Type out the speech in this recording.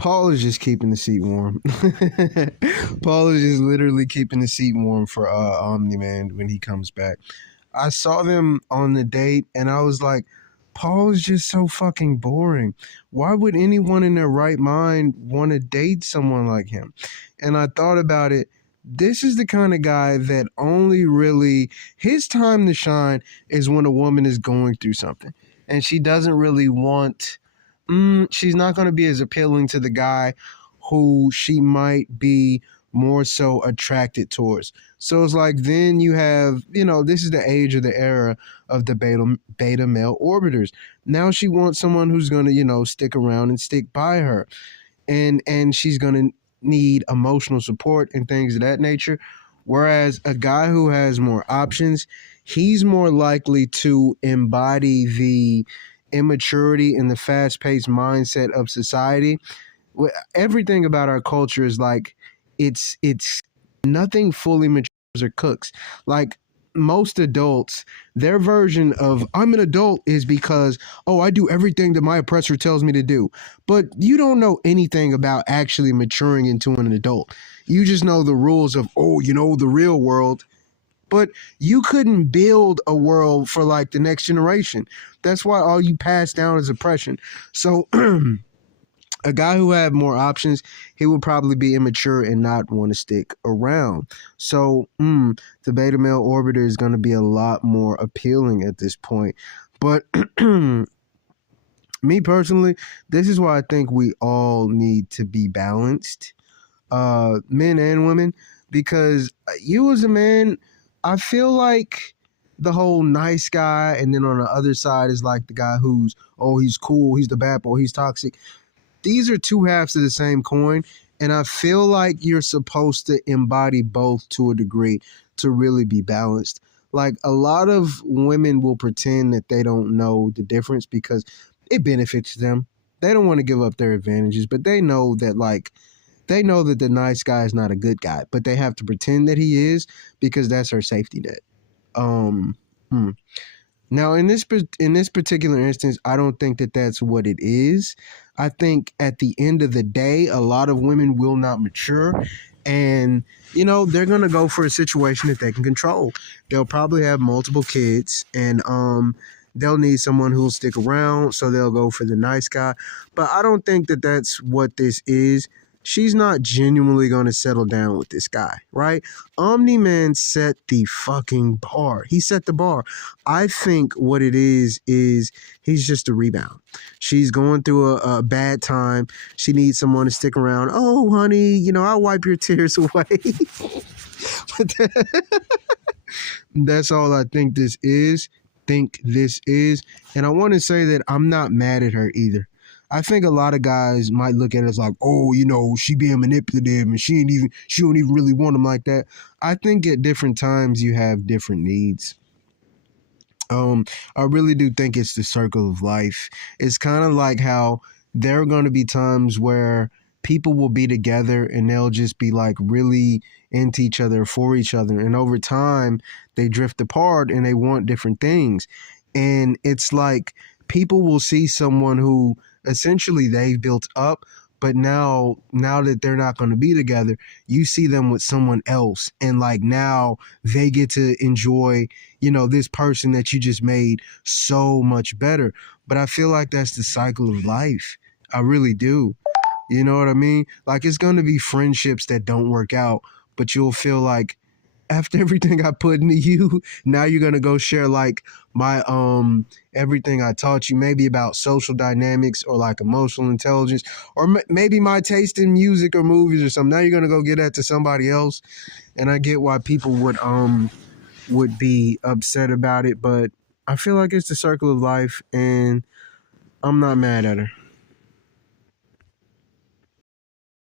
Paul is just keeping the seat warm. Paul is just literally keeping the seat warm for Omni-Man when he comes back. I saw them on the date and I was like, Paul is just so fucking boring. Why would anyone in their right mind want to date someone like him? And I thought about it. This is the kind of guy that only really, his time to shine is when a woman is going through something. And she doesn't really want, she's not going to be as appealing to the guy who she might be more so attracted towards. So it's like, then you have, this is the age or the era of the beta male orbiters. Now she wants someone who's going to, stick around and stick by her. And she's going to need emotional support and things of that nature. Whereas a guy who has more options, he's more likely to embody the immaturity and the fast-paced mindset of society. Everything about our culture is like, it's nothing fully matures or cooks. Like most adults, their version of I'm an adult is because, I do everything that my oppressor tells me to do. But you don't know anything about actually maturing into an adult. You just know the rules of, the real world. But you couldn't build a world for like the next generation. That's why all you pass down is oppression. So a guy who had more options, he would probably be immature and not want to stick around. So the beta male orbiter is going to be a lot more appealing at this point. But me personally, this is why I think we all need to be balanced, men and women, because you as a man, I feel like the whole nice guy, and then on the other side is like the guy who's, he's cool, he's the bad boy, he's toxic. These are two halves of the same coin, and I feel like you're supposed to embody both to a degree to really be balanced. Like a lot of women will pretend that they don't know the difference because it benefits them. They don't want to give up their advantages, but they know that the nice guy is not a good guy, but they have to pretend that he is because that's her safety net. Now, in this particular instance, I don't think that that's what it is. I think at the end of the day, a lot of women will not mature, and they're gonna go for a situation that they can control. They'll probably have multiple kids, and they'll need someone who'll stick around, so they'll go for the nice guy. But I don't think that that's what this is. She's not genuinely going to settle down with this guy, right? Omni-Man set the fucking bar. He set the bar. I think what it is he's just a rebound. She's going through a bad time. She needs someone to stick around. Oh, honey, I'll wipe your tears away. That's all I think this is. And I want to say that I'm not mad at her either. I think a lot of guys might look at it as like, she being manipulative and she don't even really want him like that. I think at different times you have different needs. I really do think it's the circle of life. It's kind of like how there are going to be times where people will be together and they'll just be like really into each other, for each other. And over time they drift apart and they want different things. And it's like people will see someone who essentially they've built up, but now that they're not going to be together, you see them with someone else, and like now they get to enjoy this person that you just made so much better. But I feel like that's the cycle of life. I really do. You know what I mean? Like it's going to be friendships that don't work out, but you'll feel like after everything I put into you, now you're going to go share like my everything I taught you, maybe about social dynamics or like emotional intelligence, or maybe my taste in music or movies or something. Now you're going to go get that to somebody else. And I get why people would be upset about it, but I feel like it's the circle of life and I'm not mad at her.